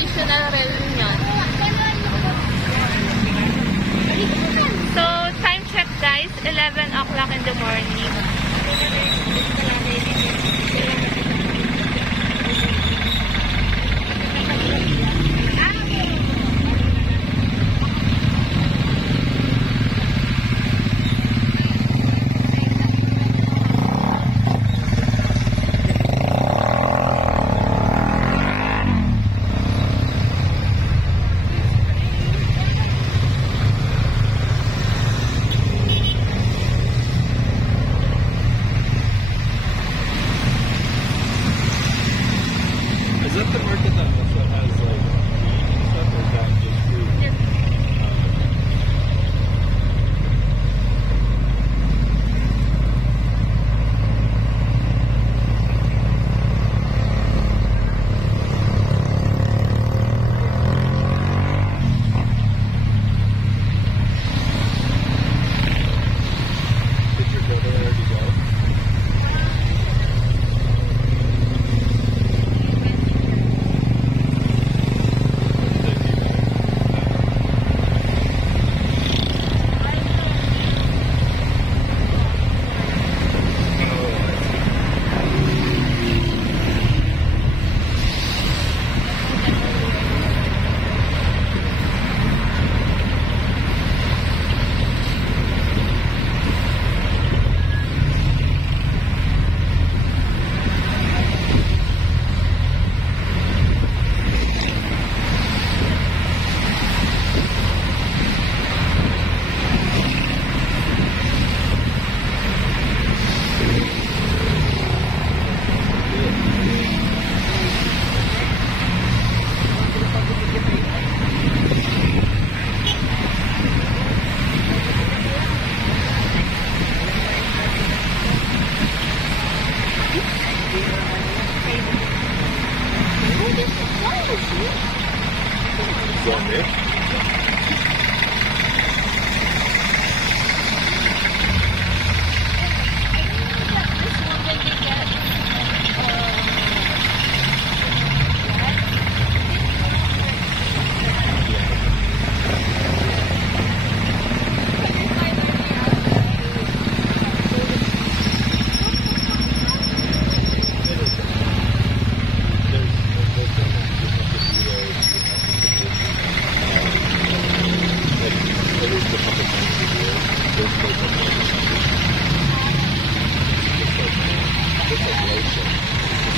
traditional reunion. So, time check guys, 11 o'clock in the morning.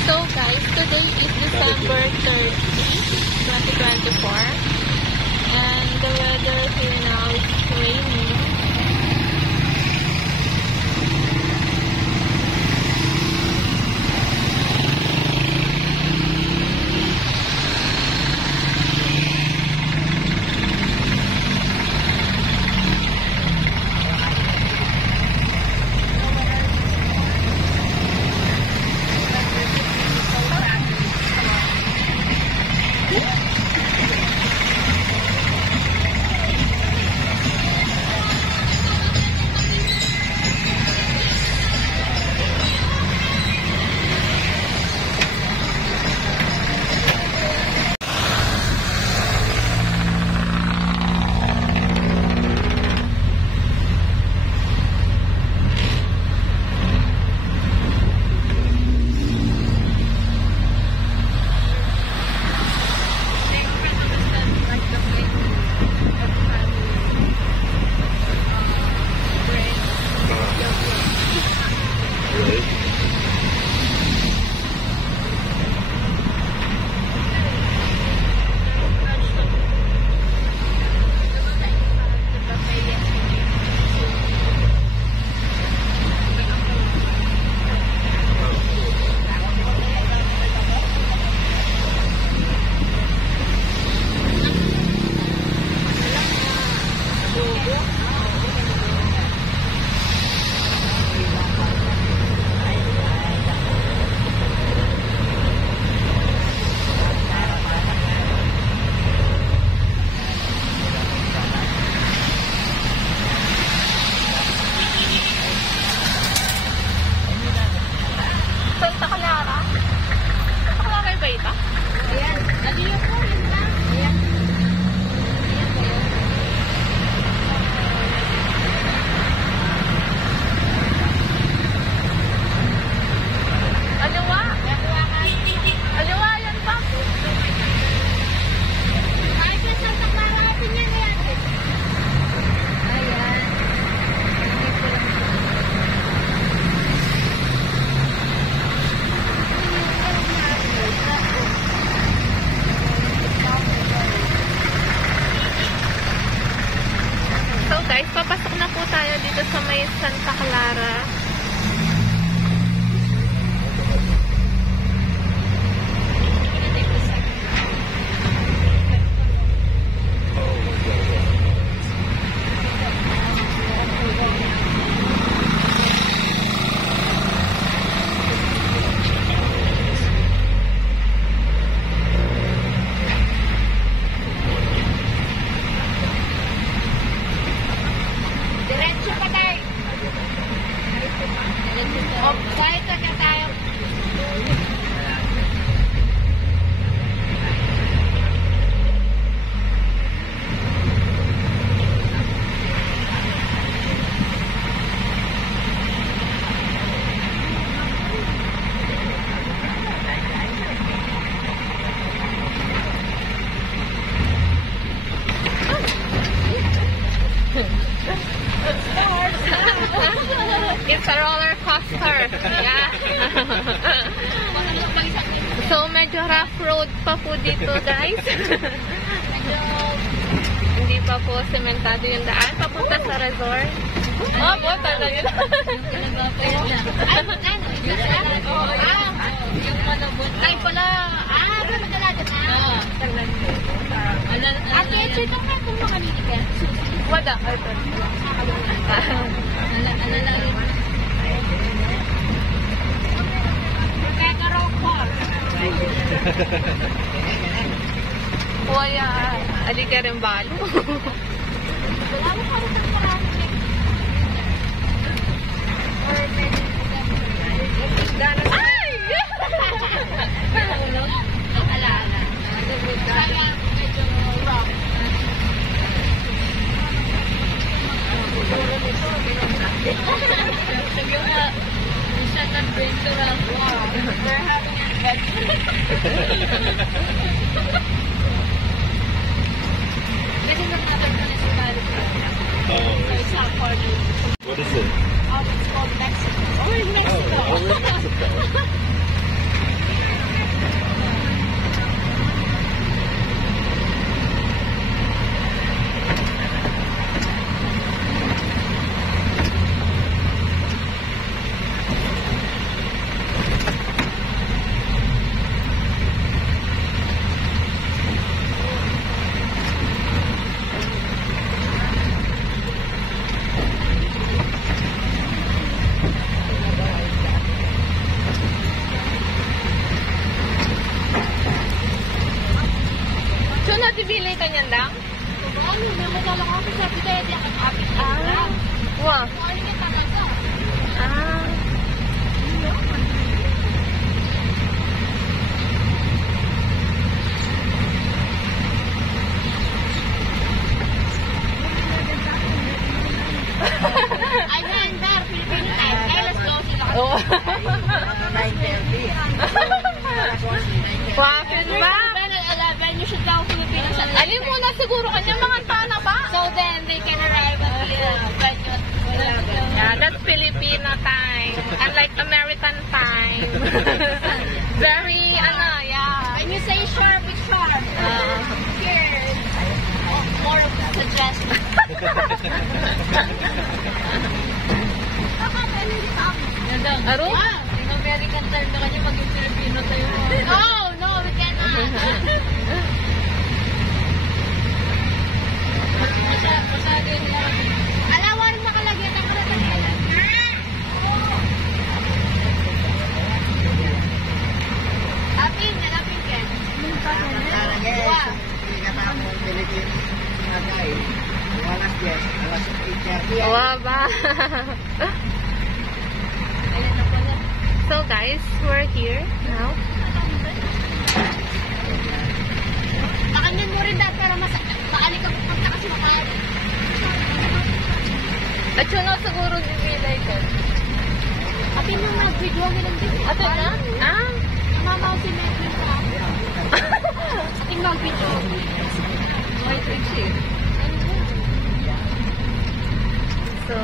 So guys, today is December 30, 2024, and the weather here now is raining. Kahit na tayo. It's a roller coaster. Yeah. So, medyo rough road pa po dito, guys. Hindi pa po sementado yung daan. Papunta sa resort. Oh, po, talaga. Ay, pala. Ate, ito ka kung makamili ka. Wala. Kuya, ali ka rin balo. Ay! What is it? It's called Mexico. Oh, in Mexico. Oh, we're in Mexico. Nabibili ka niyan lang? Ano, namadala ko sa pita, di ako kapit. Wow. I'm in there, Filipino time. Okay, let's go. Oh. 9:30. Bakit ba? You should go Filipino. Alin muna siguro kanya mga tana ba? So then they can arrive at venue. Yeah, that's Filipino time. Unlike American time. Very, yeah. When you say sharp, it's sharp. Here, more of a suggestion. Aro? In American time na kanya maging Filipino tayo. No, we cannot. Alawan nakalagyan ako na tayo. Apin ka. Yes. Pinatamo Philippines. Alas 10. Alas 8:30. Wow ba? So guys, we're here now. Pakanin mo rin dahil para maali ka pupunta kasi makakari. At yun na siguro bibili ko. Atin mo mag-video mo lang din. Atin na? Mamaw si Netflix sa akin. Atin mag-video. Wait, so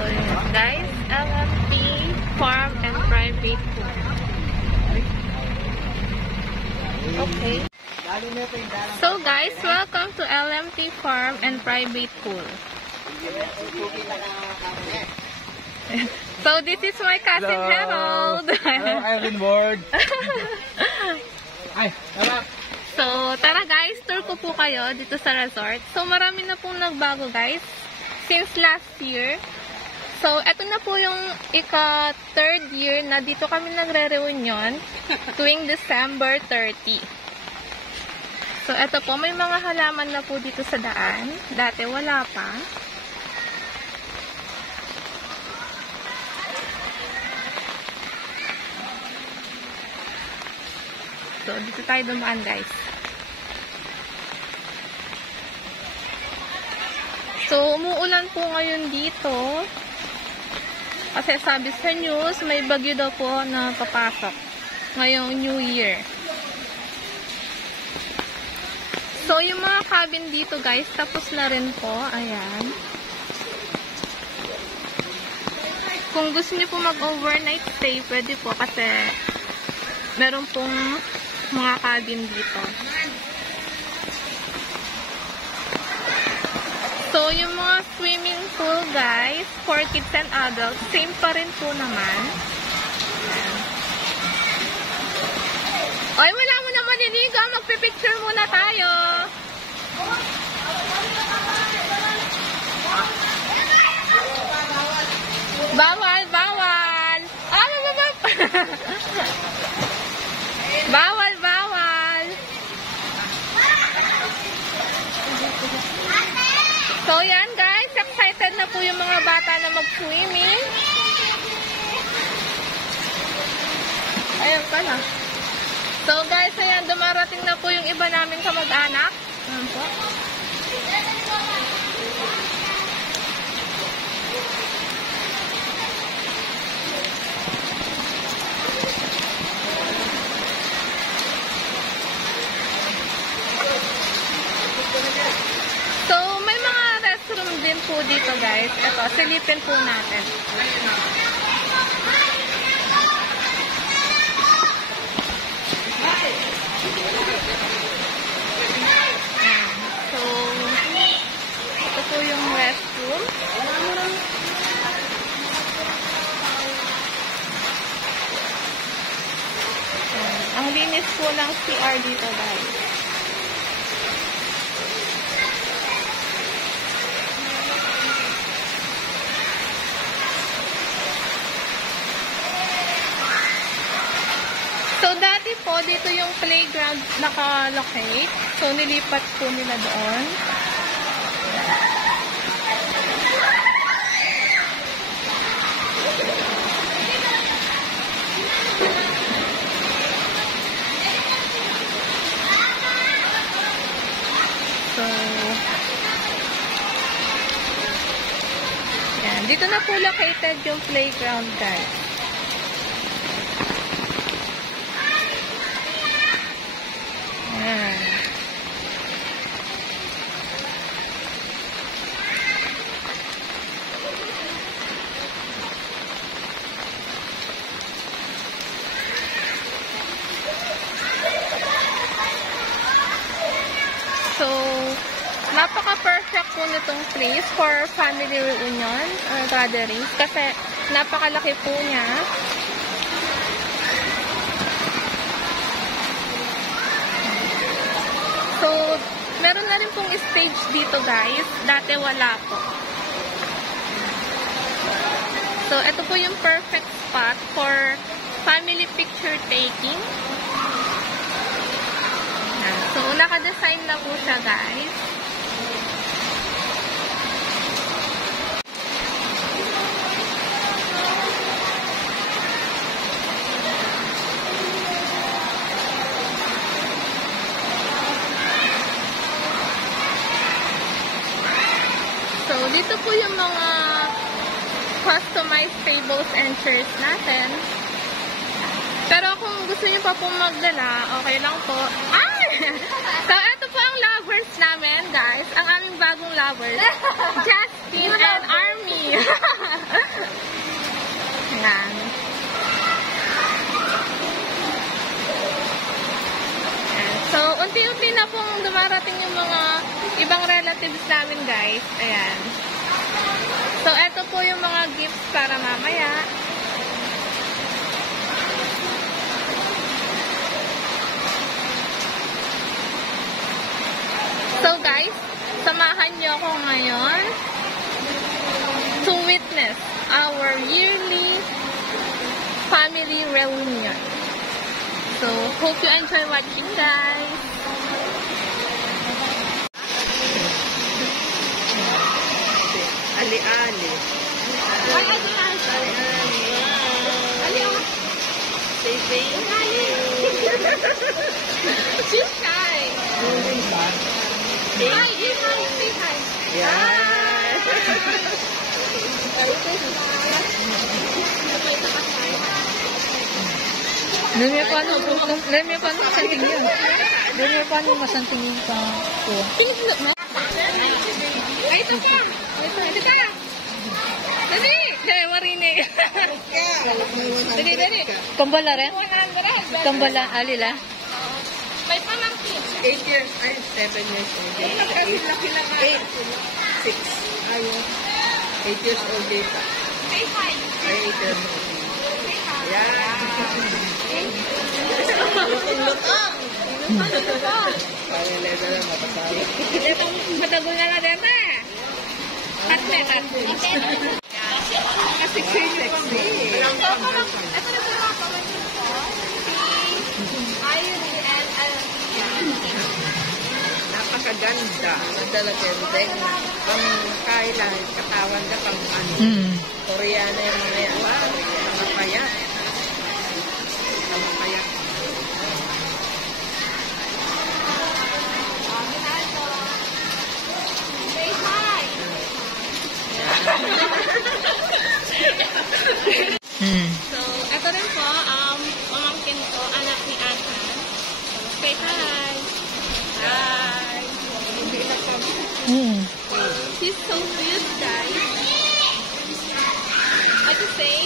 guys, LMT Farm and Private Pool. Okay. So guys, welcome to LMT Farm and Private Pool. So this is my cousin Harold. Hello, Ivan Ward. Ay, tara. So tara guys, tour ko po kayo dito sa resort. So marami na pong nagbago guys since last year. So eto na po yung ika-third year na dito kami nagre-reunion tuwing December 30. So eto po, may mga halaman na po dito sa daan. Dati wala pa. So, dito tayo dumaan, guys. So, umuulan po ngayon dito. Kasi sabi sa news, may bagyo daw po na papasok ngayong New Year. So, yung mga cabin dito, guys, tapos na rin po. Ayan. Kung gusto niyo po mag-overnight stay, pwede po kasi meron pong mga cabin dito. So, yung mga swimming pool, guys, for kids and adults, same pa rin po naman. Ay, wala mo naman niliga. Magpipicture muna tayo. Bawal, bawal. Ah, bawal, bawal. So, yan guys. Excited na po yung mga bata na mag-swimming. Ayan pala. So, guys, ayan. Dumarating na po yung iba namin kamag-anak. Ayan po. So, may mga restroom din po dito, guys. Ito, silipin po natin. So, ito po yung restroom. Ang linis po ng CR dito, guys. So, dati po, dito yung playground naka-locate. So, nilipat po nila doon. So, yan. Dito na po located yung playground, guys. Ayan. So, napaka-perfect po nitong place for family reunion or gatherings kasi napakalaki po niya. So, meron na rin pong stage dito, guys. Dati wala po. So, ito po yung perfect spot for family picture taking. So, naka-design na po siya, guys. So, dito po yung mga customized tables and chairs natin. Pero kung gusto niyo pa pong magdala, okay lang po. So, ito po ang lovers namin, guys. Ang aming bagong lovers. Justin and Army. Ayan. So, unti-unti na pong dumarating yung mga ibang relatives namin, guys. Ayan. So, ito po yung mga gifts para mamaya. So, guys, samahan niyo ako ngayon to witness our yearly family reunion. So, hope you enjoy watching, guys. Ali-ali. Ay, ali-ali. Ali-ali. Say, She's shy. Hi, say hi, say hi. Dami pa ano masanting yun. Dami pa ano masanting yun sa kuha. Ay, ito pa. Ito pa. Dali. Dali, marine. Dali, dali. Kumbala rin? 100. Kumbala, alila? May pamangkin. 8 years, ay 7 years old. Laki lang nga. 6. Ayun. 8 years old dito. Say hi. Ay, 8 years old. Say hi. Lutong-lutong. Lutong. Kaya leather lang matasawa. Itong matagol na na din eh. At meron. Kasi sexy. Ito na po mga pamangkin ko. Si Irene and Napakaganda. Nadalagyan din. Ang kailan, katawan ka pang ano. Koreana yung mga yan. Mga payat. Mga payat. Say hi. So, ito rin po, pamangkin ko, anak ni Ata. Say hi. Hi. She's so cute, guys. What to say?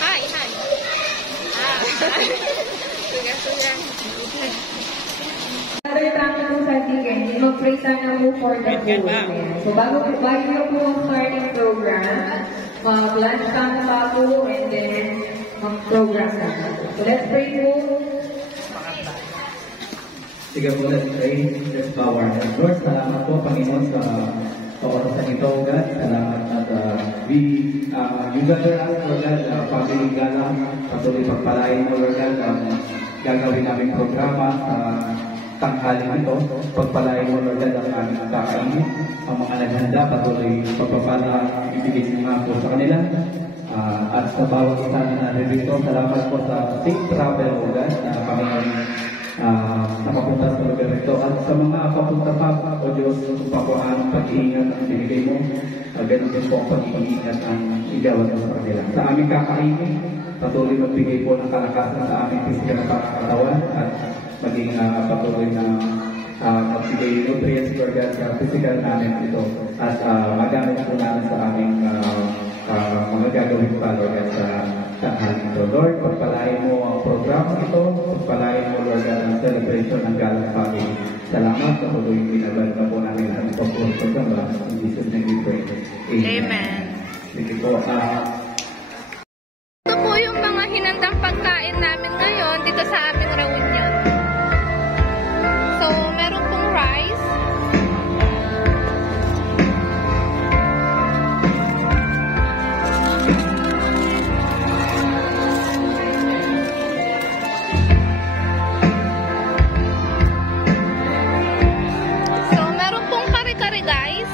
Hi, hi. Tuga-tuga. Other time po sa tingin, mag-pray sana po for the whole. So, bago niyo po ang starting program, mag-lunch time pa po, and then mag-program na. So, let's pray po. Sige po, let's pray. Let's bow our heads. Lord, salamat po, Panginoon, sa orasan ito, God. Salamat at you gather us, Lord God, family galang, patuloy pagpalain mo, Lord God, gagawin namin programa sa tanghaling ito. Pagpalain mo, Lord God, ang aming kakainin, ang mga naghanda, patuloy pagpapala, ibigay mo nga po sa kanila. At sa bawat isa na narito, salamat po sa safe travel, Lord God, na kami nakapunta sa lugar ito. At sa mga papunta pa, O Diyos, kung pa po anong pag-iingat ang binigay mo, ganun din po ang pag-iingat ang igawad mo sa kanila. Sa aming kakainin, patuloy magbigay po ng kalakasan sa aming pisikal na pagkakatawan at maging patuloy na magbigay nutrients for God sa pisikal namin ito. At magamit po namin sa aming mga gagawin pa, Lord God, sa tanghali ito. Lord, pagpalain mo ang programa ito, pagpalain mo, Lord God, ang celebration ng Galang Family. Salamat sa tuloy binabalik na po namin ang pagpapagpagpagpag. In Jesus' name we pray. Amen. Sige po. Ito po yung mga hinandang pagkain namin ngayon dito sa aming reunion. So, meron pong rice. So, meron pong kare-kare, guys.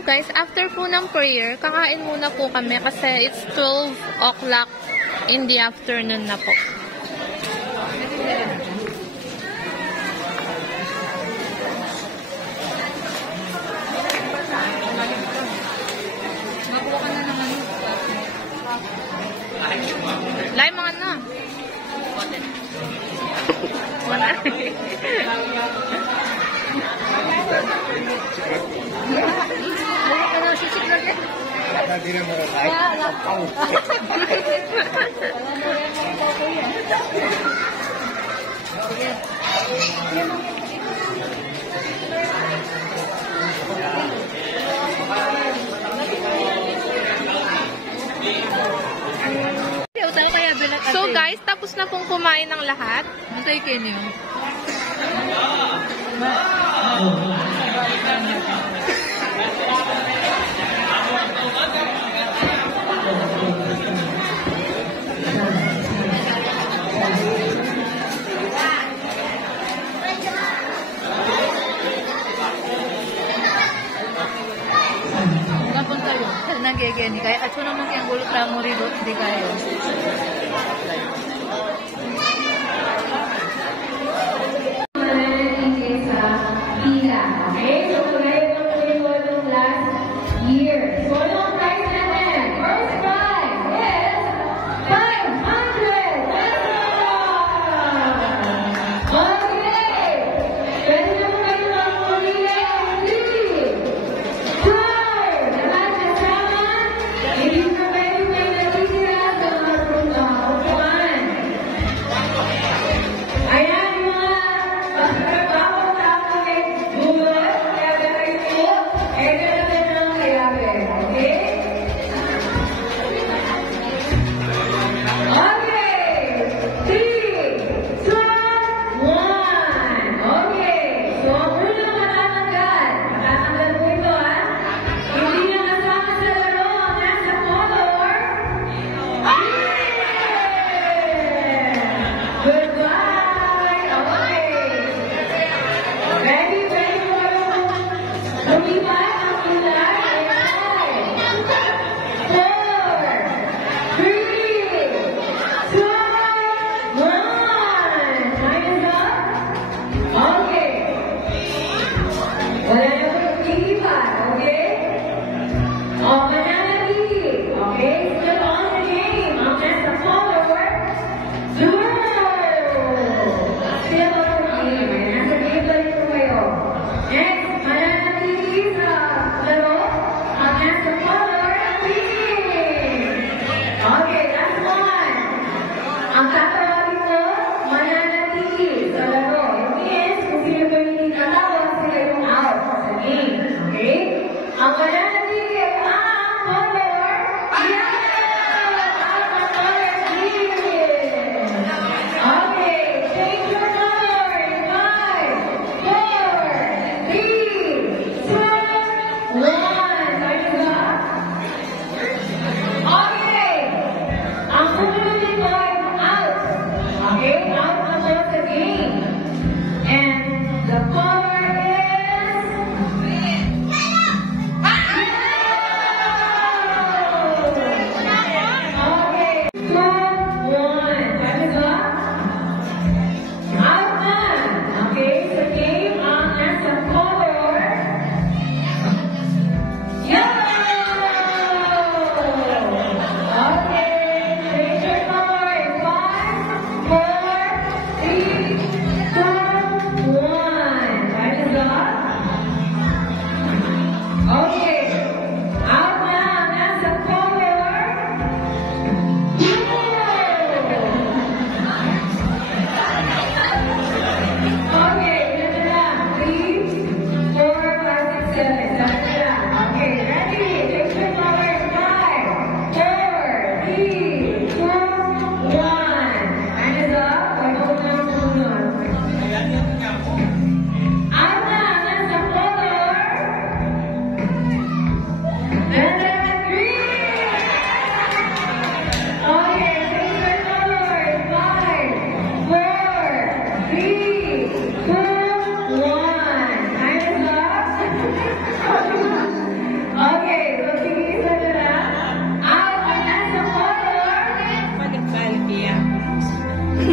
So guys, after po ng prayer, kakain muna po kami kasi it's 12 o'clock in the afternoon na po. Lai mga na. Wala. So guys, tapos na pong kumain ng lahat. Masay kayo niyo. Kapon kayo. Nagigyan ni kaya. At so naman kayang gulot lang mo rito. Hindi kayo. Sa pila. Okay? So,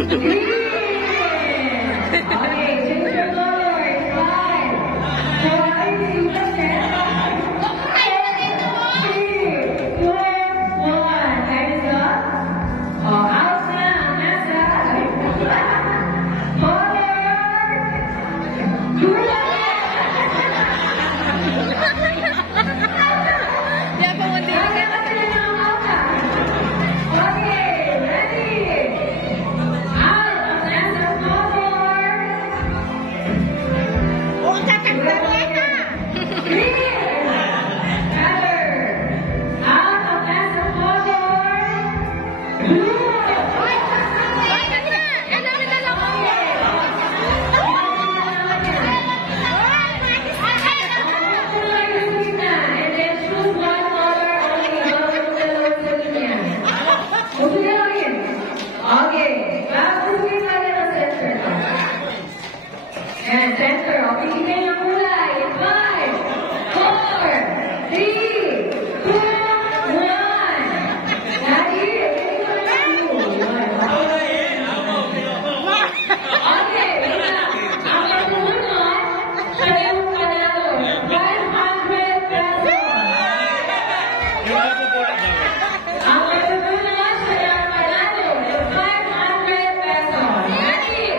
Okay, change your colors. 5. So, ay, sugat eh. 3, 2, 1. Time's up. Oh, out na. Nasa. Yan po, hindi. Okay, ready? Out of Nasa colors. And center, okay, tingnan yung kulay. 5, 4, 3, 2, 1. Daddy, okay, ang pagsusunod, siya yung panalo. 500 pesos. Ang pagsusunod, siya yung panalo. 500 pesos. Daddy!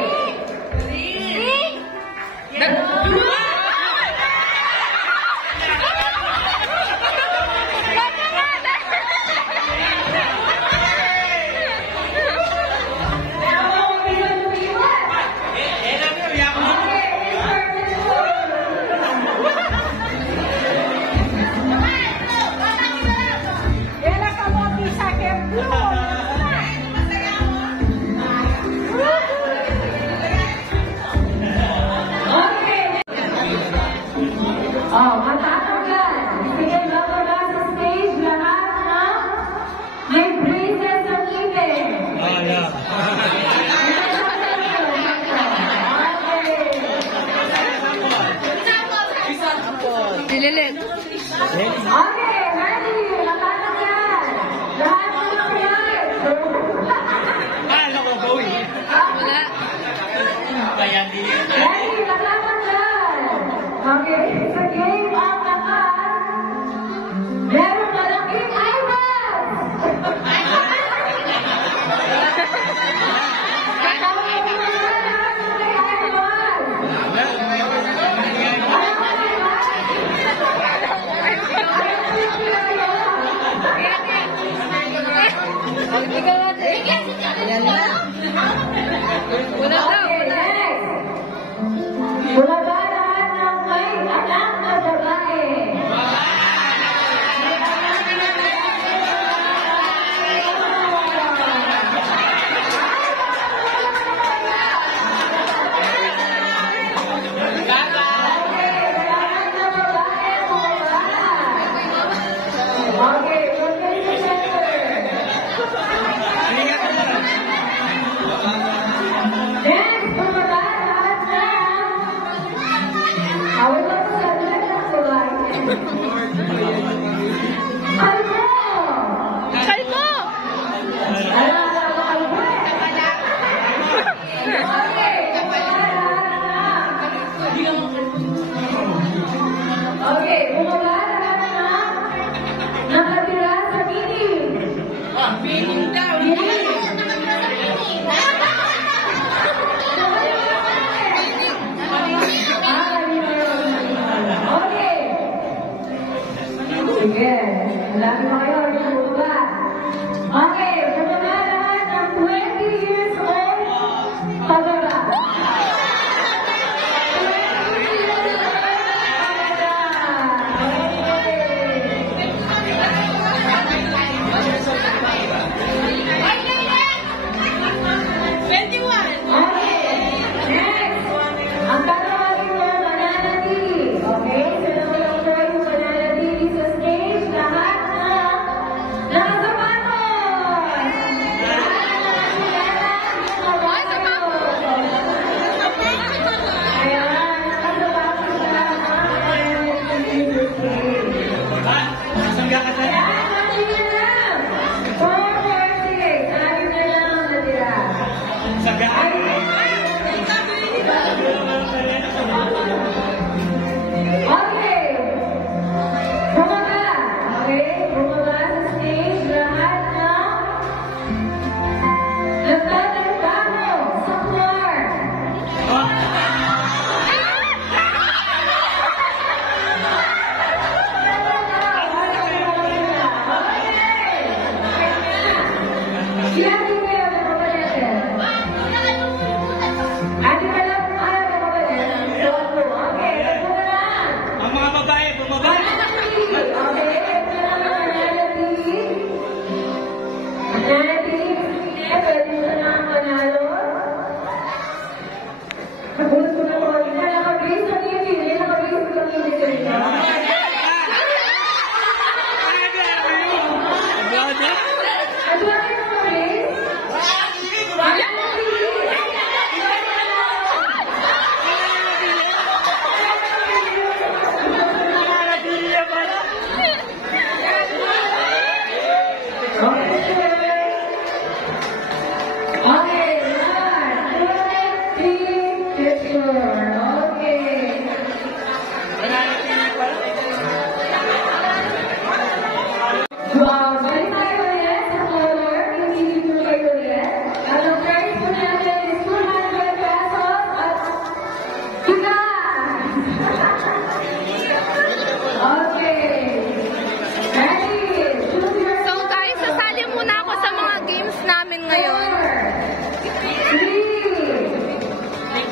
natin ngayon.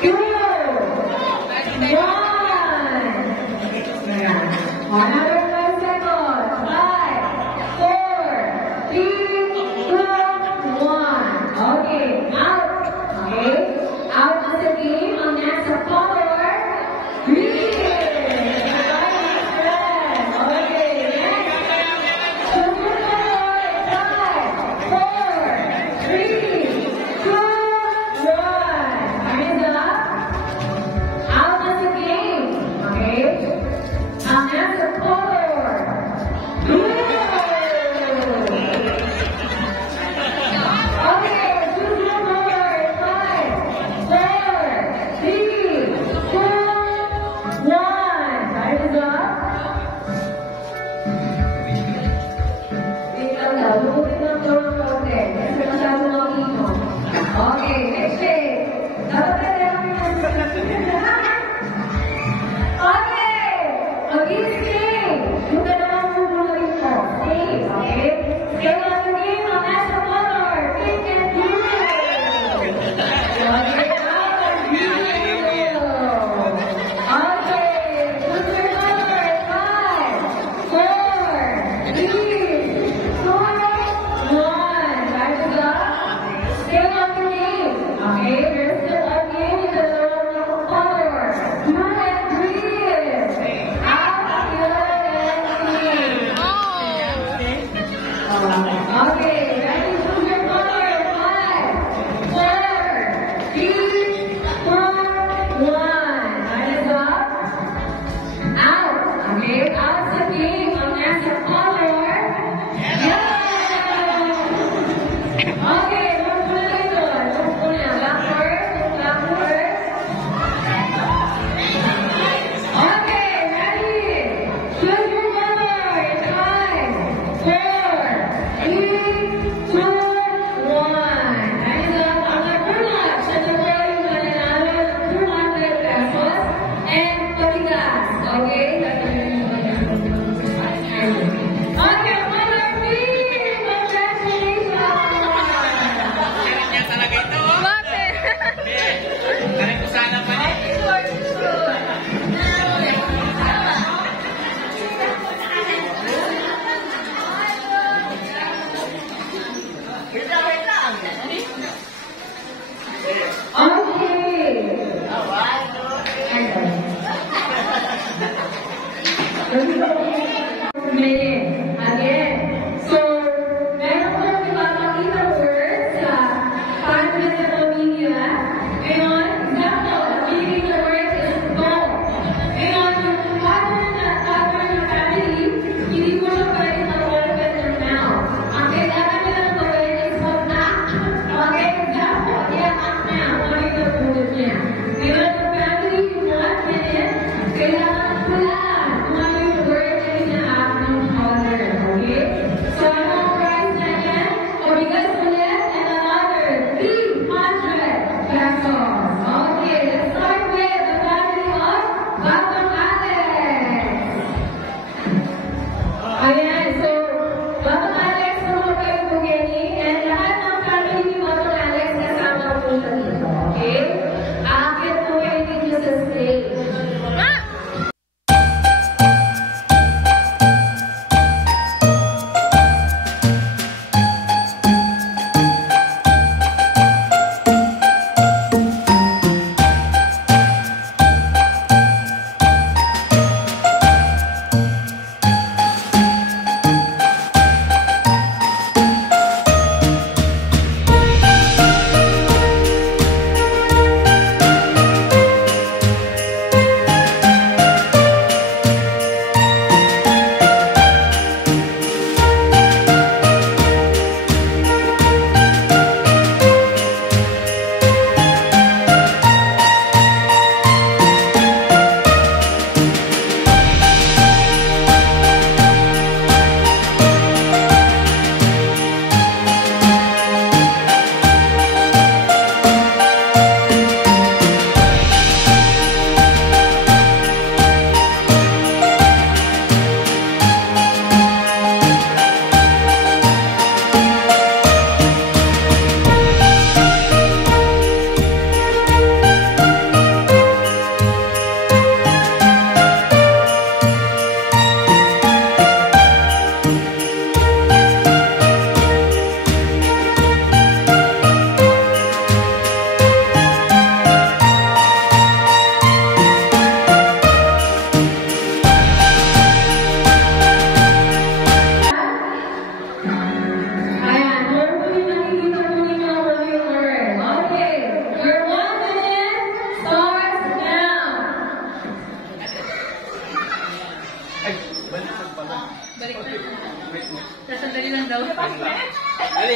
3, 2, 1. Another 5 seconds. 5, 4, 3, 2, 1. Okay, out. Okay, out of the game. Ang nasa color, green. Okay, next. Super color, 5, 4, 3, 2, 1. Time's up. Out of the game. Okay. Ang nasa color, blue. Okay, super color, 5, 4, 3, 2, 1. Time is up. Wait lang daw. Lumutin lang daw ng konti. Kasi masyado makino. Okay, next shade. Dapat tayo kami ng okay! Mag-is game! Yung dalawang bubuluin mo. Stay, okay? Stay on the game. Ang nasa color, pink and blue. Okay, out and blue. Okay, super color, 5, 4, 3, 2, 1. Time is up. Stay on the game. Okay, we're still on game with the dalawang color, blue and green. Out, yellow and green. Okay, ready to your color, 5, 4, 3, 2, 1. Time is up. Out. Okay, out the game. Ang nasa color, yellow. Okay, move muna ito. Move muna. Backward. Backward. Okay, ready. Choose your color. 5, 4, 3, 2, 1. Time is up. Ang nag-turn-up. Sa number yung mananalo ng 200 pesos and patigas. Okay? Okay, color green. Congratulations. Bakit? Again. So, meron ko yung ipapakita words sa 5 minutes na pamilya. Ngayon, example, pili the word is go. Ngayon, yung pattern ng family, hindi ko siya pwede mag-open your mouth. Ang kailangan nyo lang gawin is mag-act. Okay, example, i-act na. Ano yung nabulot niya? Ngayon, yung family, yung 1 minute, kailangan pulaan kung ano yung word na ina-act ng father. Okay? So, anong price na yan? Pabigas ulit and another 300 pesos. Okay, let's start with the family of Batang Alex. Ayan, so, Batang Alex, naman kayo Bugeni, and lahat ng family ni Batang Alex kasama po siya dito. Okay? Aakit po kayo dito sa stage.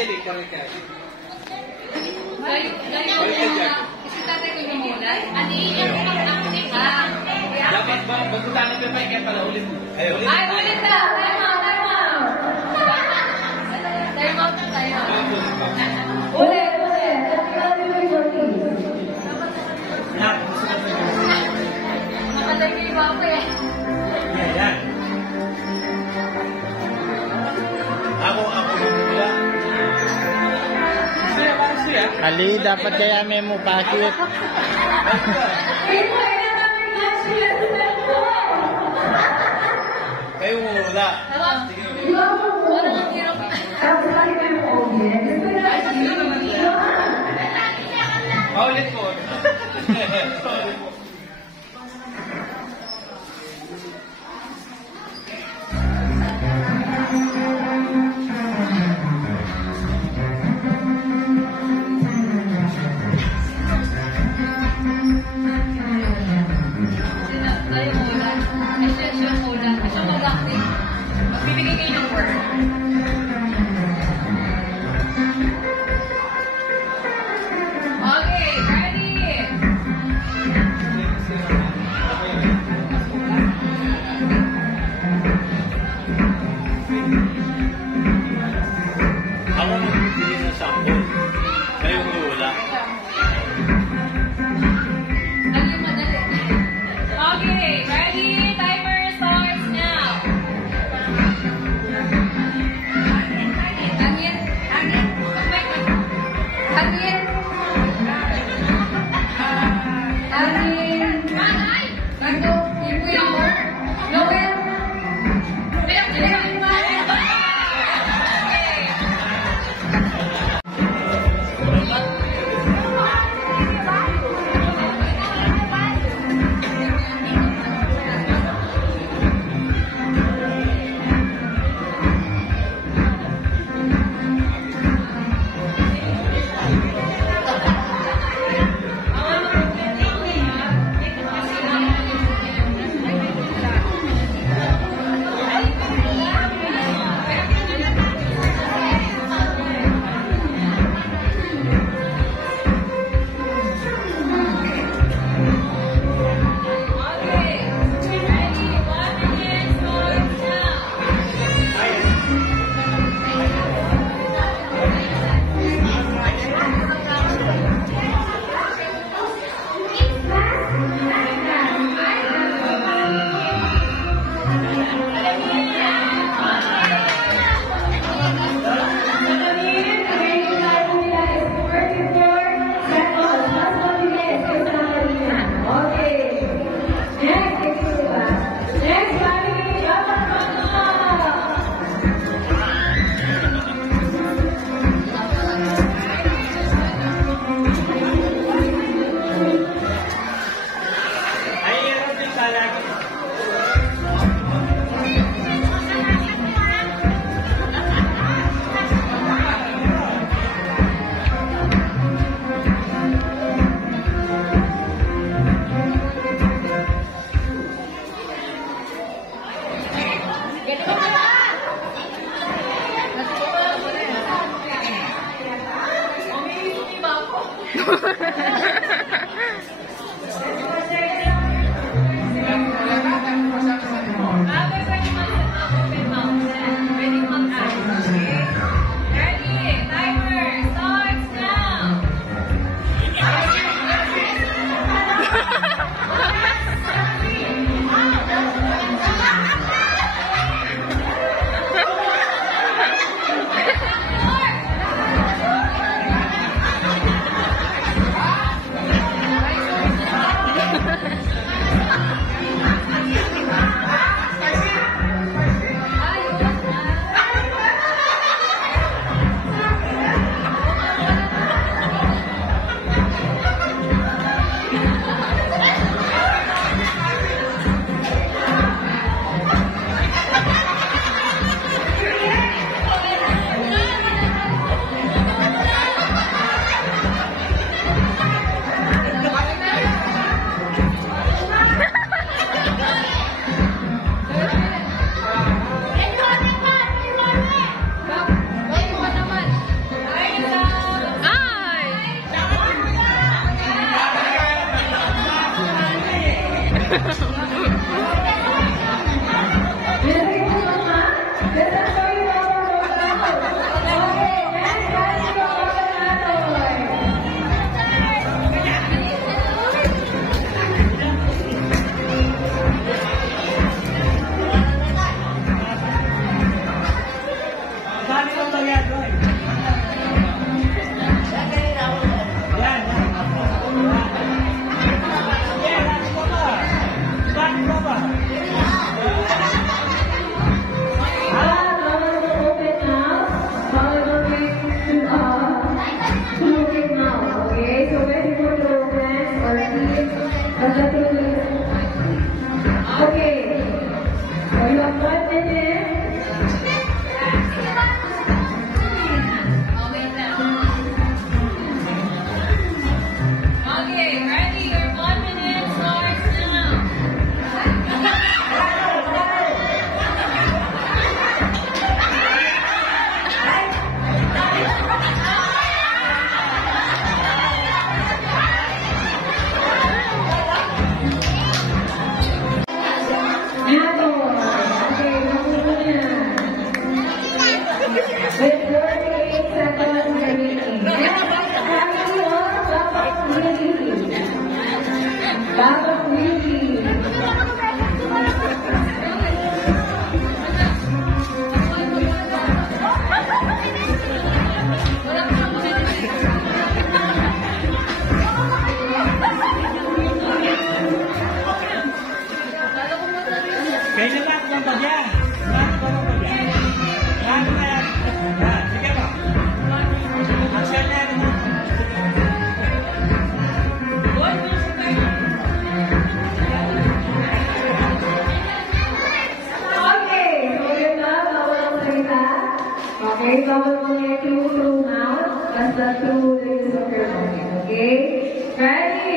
Kelly, kami ka. Kasi tatay ko yung mulay. Dapat ba, magkutangin pa kaya pala ulit mo. Ay, ulit na! Time out! Time out na tayo. Ulit. Nakalagay ba ako eh? Yan. Ako mula. Siya. Ali, dapat kaya may mo pakit. Kayo mula. Walang ang hirap. Paulit po. Tayo muna. Siya muna. Siya mag-acting. Magbibigay kayo ng word. Okay, ready? Ako nagbibigay ng sample. Kayo mula. Ano yung madali? Okay, ready? Timer starts now. Hangin. Ganto, ipuin mo. Lower. Okay, bawal mga clue throughout. Basta true is of your moment. Okay? Ready?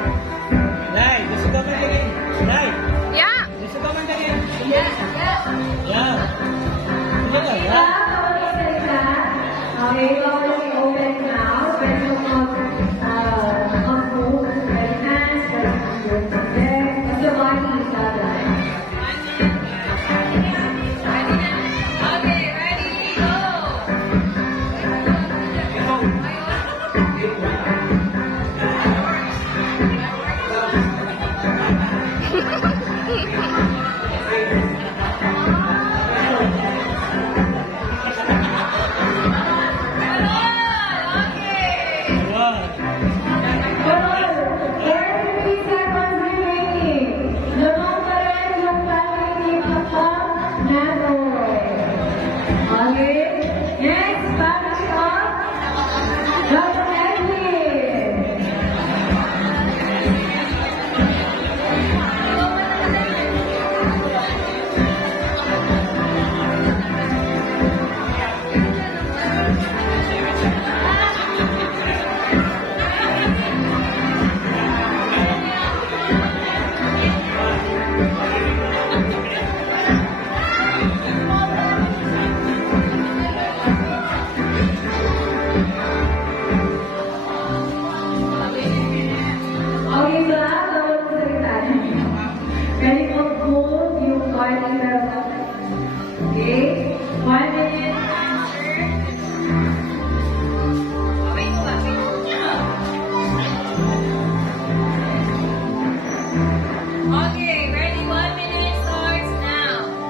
1 minute. Ready? 1 minute starts now. Okay, already open now. When you move, very hands, very good. The body is not alive. Okay, ready, go. Okay, 1 minute. Okay, ready? 1 minute starts now.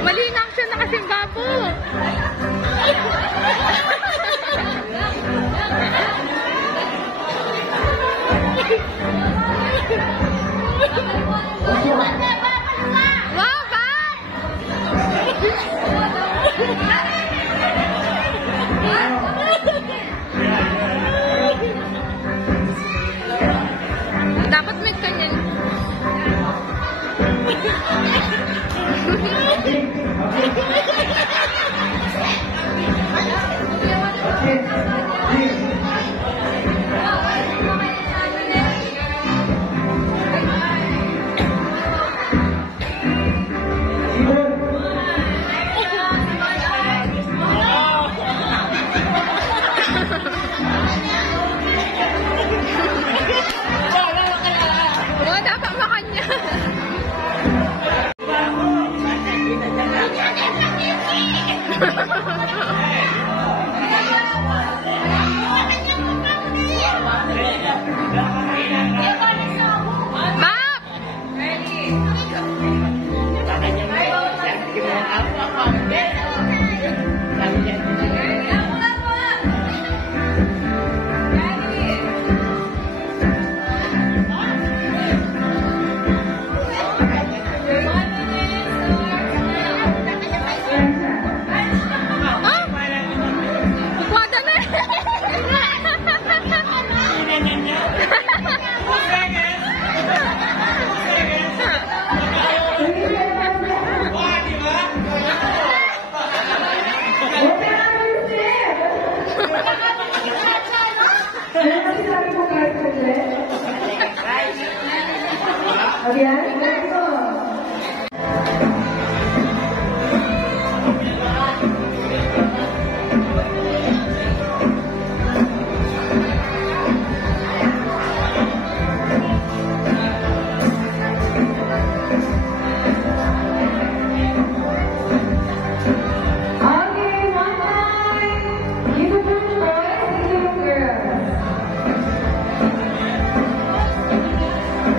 Maling action na kasing babo. Dapat may kanyan. Dapat makanya.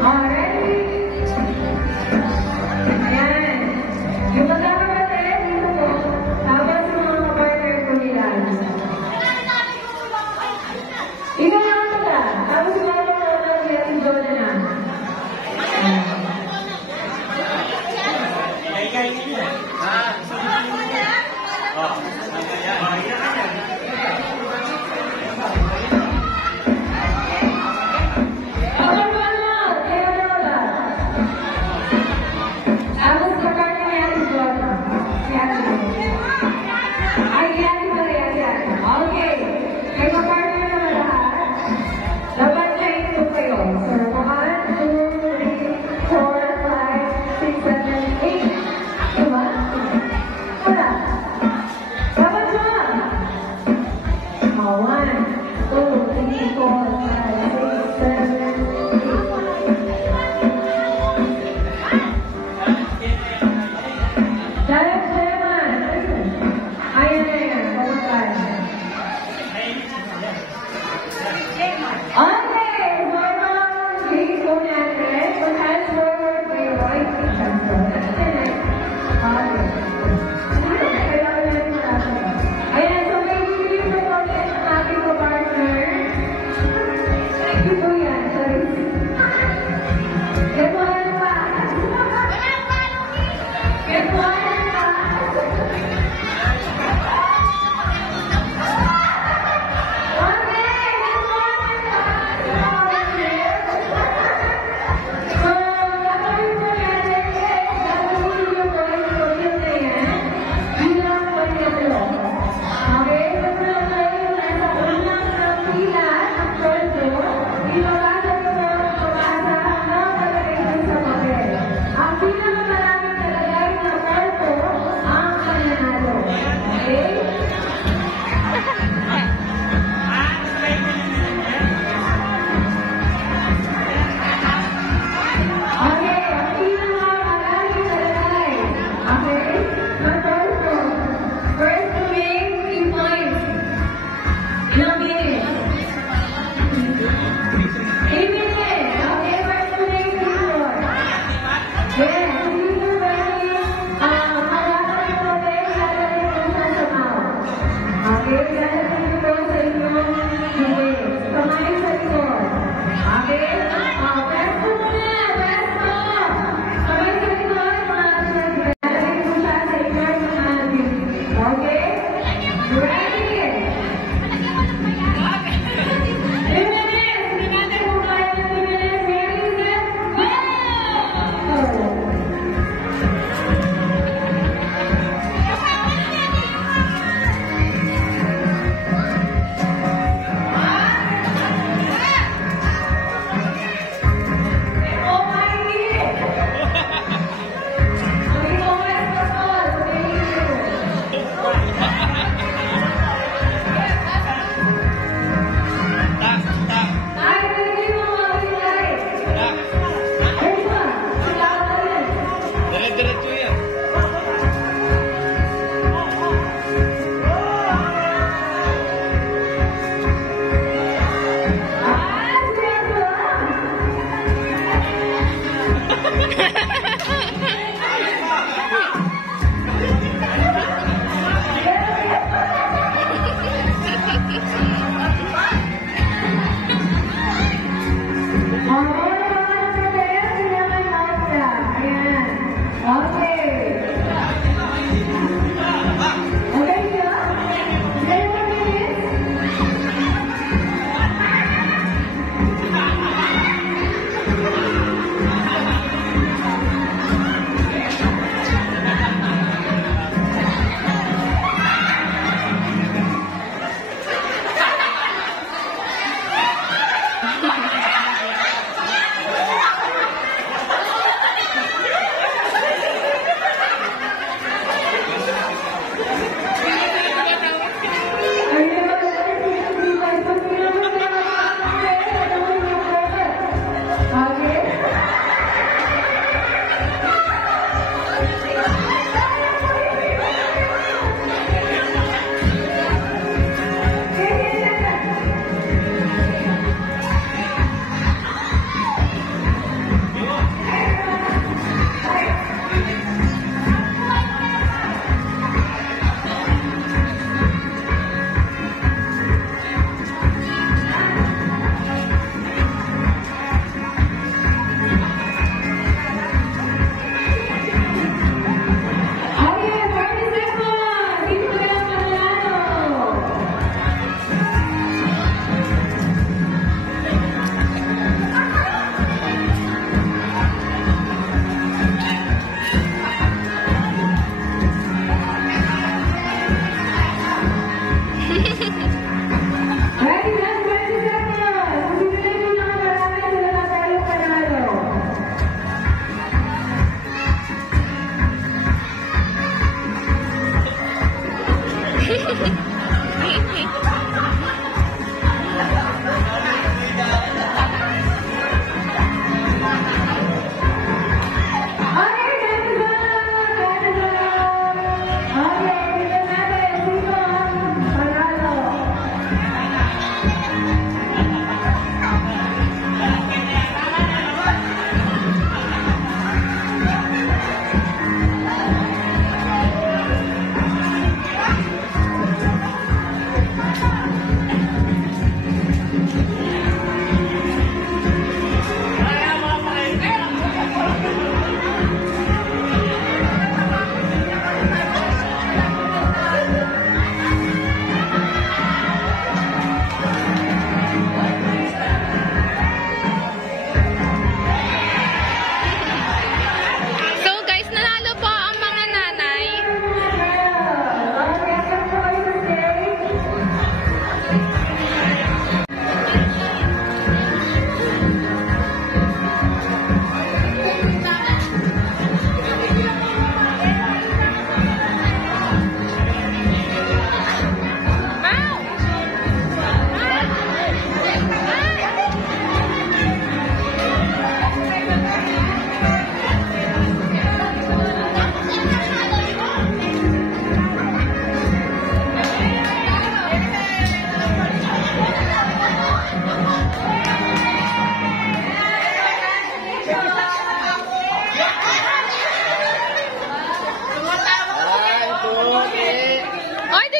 Alright.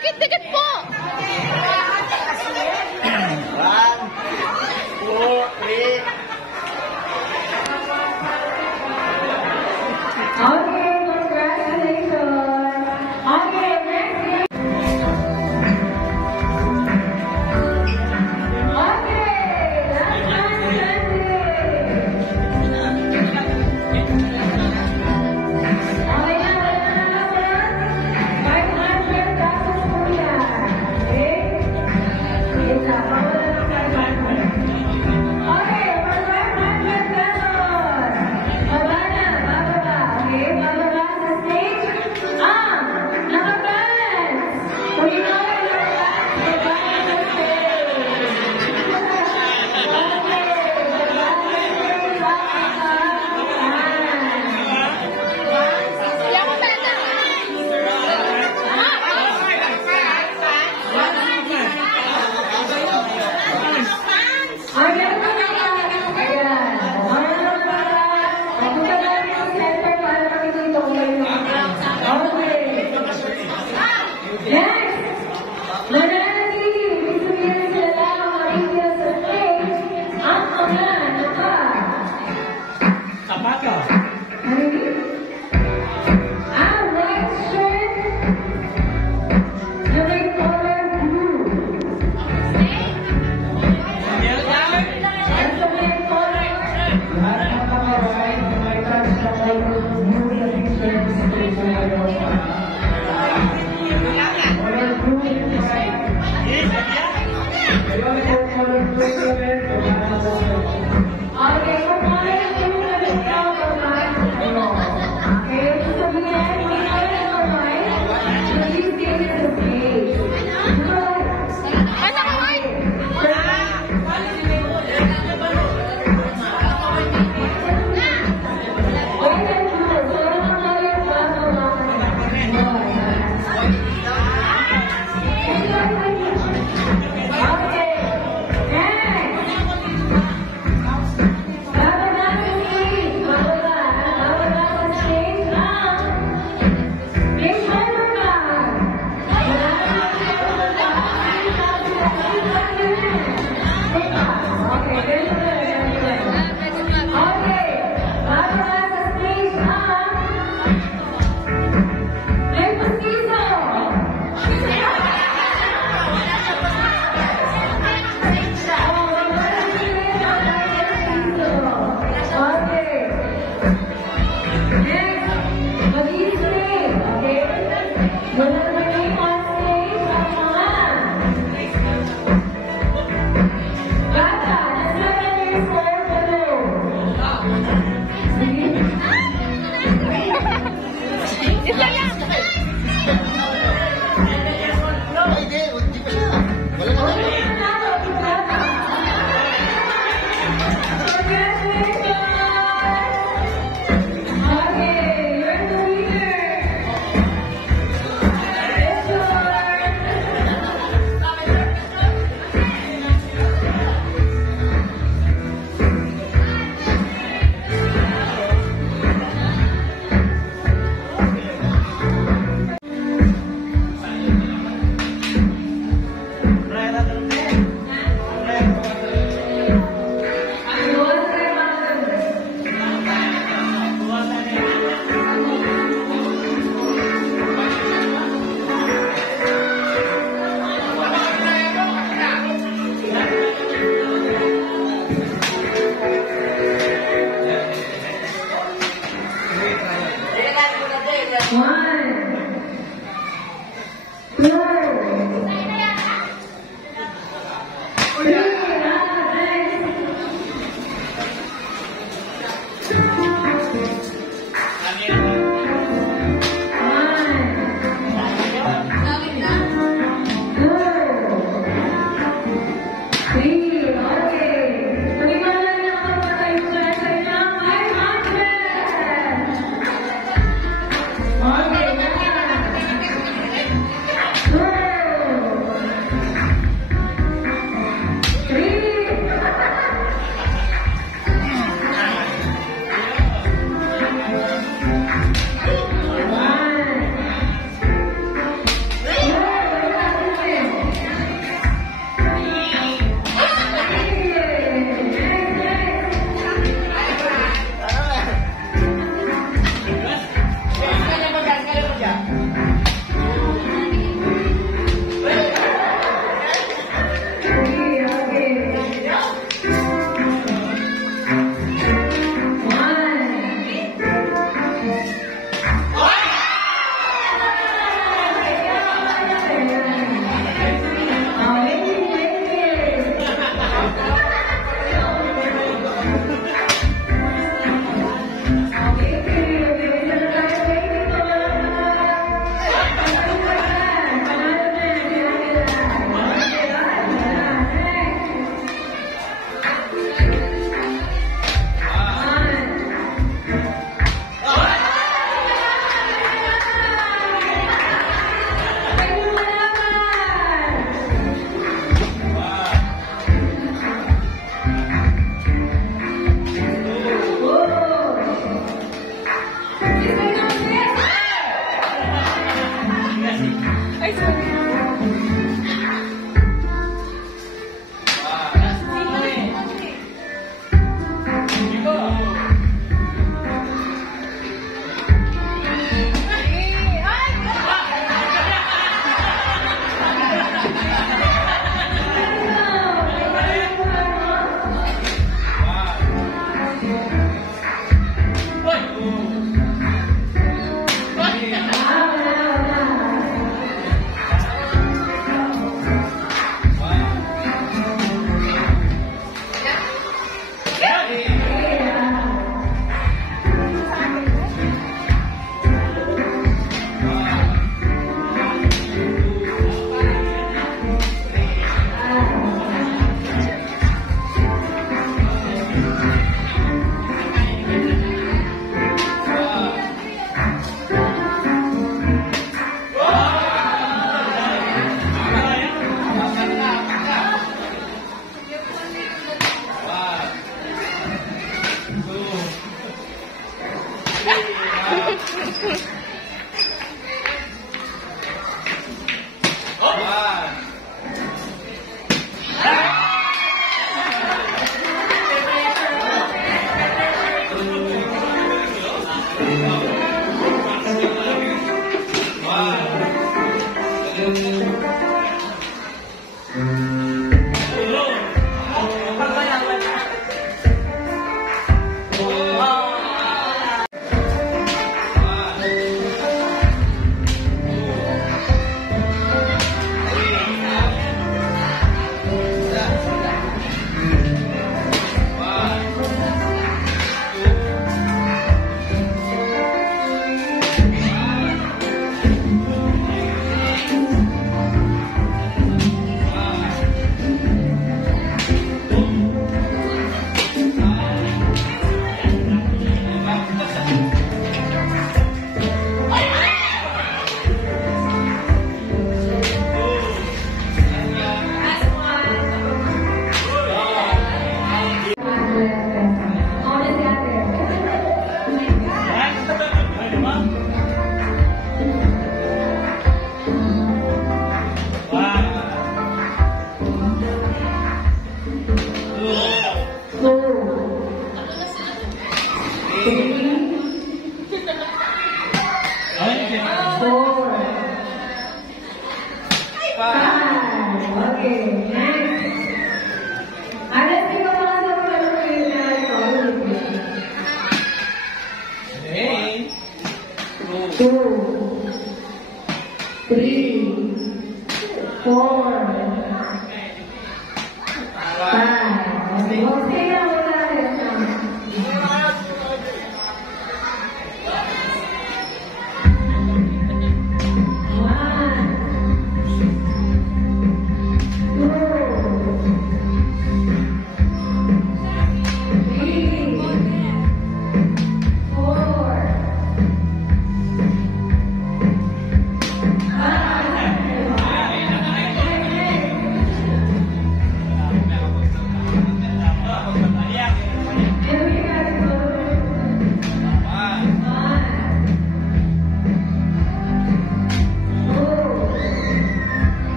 dikit-dikit po. 1, 2, 3. Okay, congratulations. Okay, next year. Okay, last one, okay, now, 500 pesos po yan. Okay? Isa, bawal na ng 500. Okay, for 500 pesos. Baba na, bababa. Okay, bababa sa stage. Naka-balance. Kung ikaw ay naka-balance, baba na sa stage. Okay,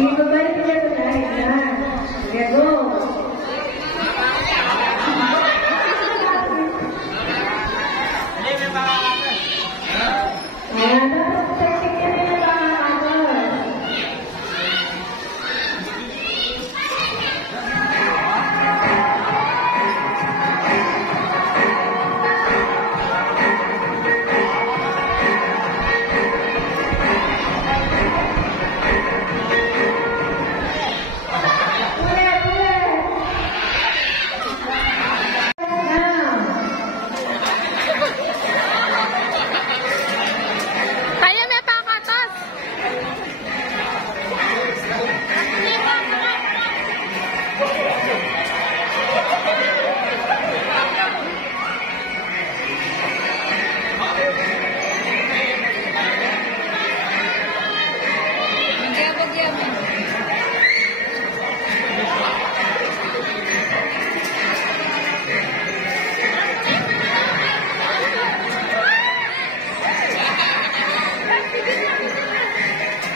Sige, magbalik ka dyan. Ayan. Sige, go. Ayan, dapat setting ka rin ang kakakagod. Kaya may pakatas. Magyabag-yabag.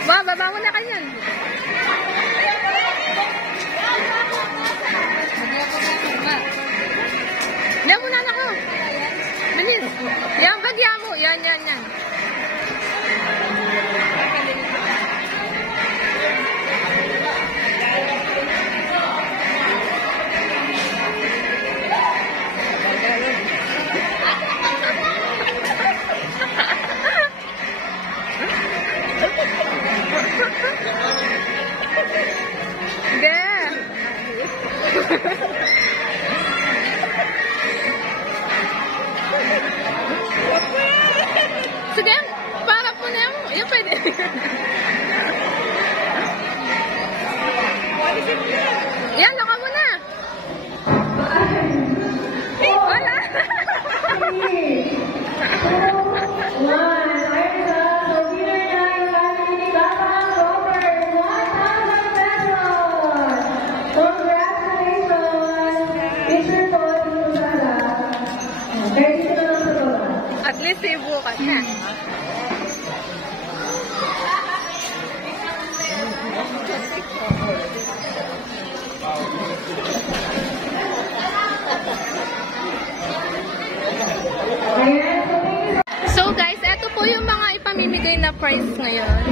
Ba, baba mo na kanyan. Magyabag-yabag ba? Diyan muna na ko. Bilis. Yan, bagya mo. Yan. Sige, para po na yung... Yan pwede. Yan, naka mo na. Wala. 3, 2, 1. Ayun na. So, winner na yung family ni Papa Robert. 1,000 pesos. Congratulations. Picture po dito sa harap. Kaya dito na lang sa baba. At least may bukas na. Ayan. So, thank you So guys, eto po yung mga ipamimigay na prize ngayon.